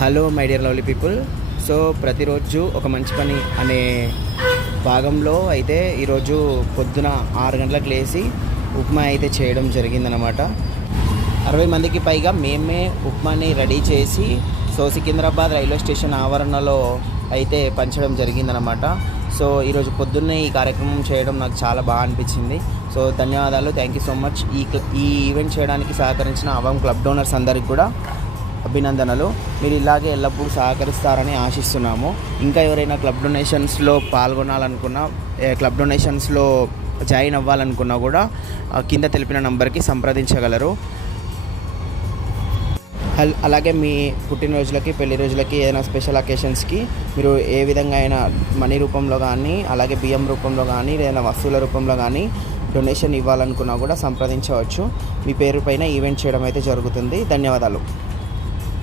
Hello my dear lovely people. So ప్రతిరోజు ఒక మంచి పని అనే భాగంలో అయితే ఈరోజు పొద్దున 6 గంటలకు లేచి ఉప్మా అయితే చేయడం జరిగిందనమాట. 60 మందికి పైగా మేమే ఉప్మాని రెడీ చేసి సికింద్రాబాద్ రైల్వే స్టేషన్ ఆవరణలో అయితే పంచడం జరిగిందనమాట. సో ఈరోజు పొద్దున్నే ఈ కార్యక్రమం చేయడం నాకు చాలా బాగా అనిపించింది. సో ధన్యవాదాలు, థ్యాంక్ యూ సో మచ్. ఈ ఈవెంట్ చేయడానికి సహకరించిన అవామ్ క్లబ్ డోనర్స్ అందరికి కూడా అభినందనలు. మీరు ఇలాగే ఎల్లప్పుడూ సహకరిస్తారని ఆశిస్తున్నాము. ఇంకా ఎవరైనా క్లబ్ డొనేషన్స్లో పాల్గొనాలనుకున్నా, క్లబ్ డొనేషన్స్లో జాయిన్ అవ్వాలనుకున్నా కూడా కింద తెలిపిన నంబర్కి సంప్రదించగలరు. అలాగే మీ పుట్టినరోజులకి, పెళ్లి రోజులకి, ఏదైనా స్పెషల్ అకేషన్స్కి మీరు ఏ విధంగా అయినా మనీ రూపంలో కానీ, అలాగే బియ్యం రూపంలో కానీ, ఏదైనా వస్తువుల రూపంలో కానీ డొనేషన్ ఇవ్వాలనుకున్నా కూడా సంప్రదించవచ్చు. మీ పేరు పైన ఈవెంట్ చేయడం అయితే జరుగుతుంది. ధన్యవాదాలు.